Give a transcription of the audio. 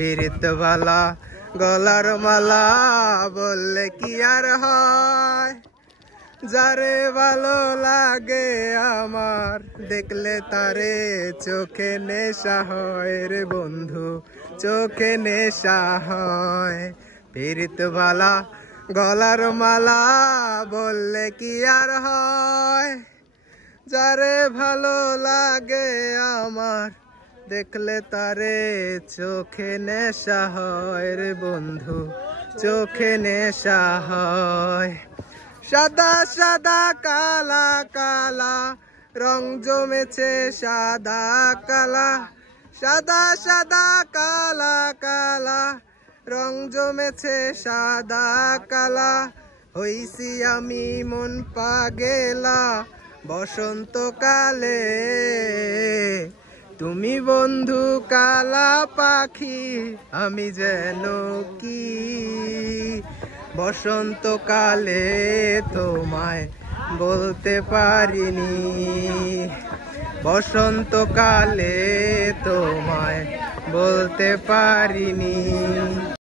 পীড়িতবালা গলার মালা বললে কি আর হয়, যারে ভালো লাগে আমার দেখলে তারে চোখে নেশা হয় রে বন্ধু, চোখে নেশা হয়। পীড়িতবালা গলার মালা বললে কি আর হয়, যারে ভালো লাগে আমার দেখলে তারে চোখে নেশা হয় রে বন্ধু, চোখে নেশা হয়। সাদা সাদা কালা কালা রং জমেছে সাদা কালা, সাদা সাদা কালা কালা রং জমেছে সাদা কালা। হইছি আমি মন পাগেলা বসন্তকালে, তুমি বন্ধু কালা পাখি আমি যেন কি। বসন্তকালে তোমায় বলতে পারিনি, বসন্তকালে তোমায় বলতে পারিনি।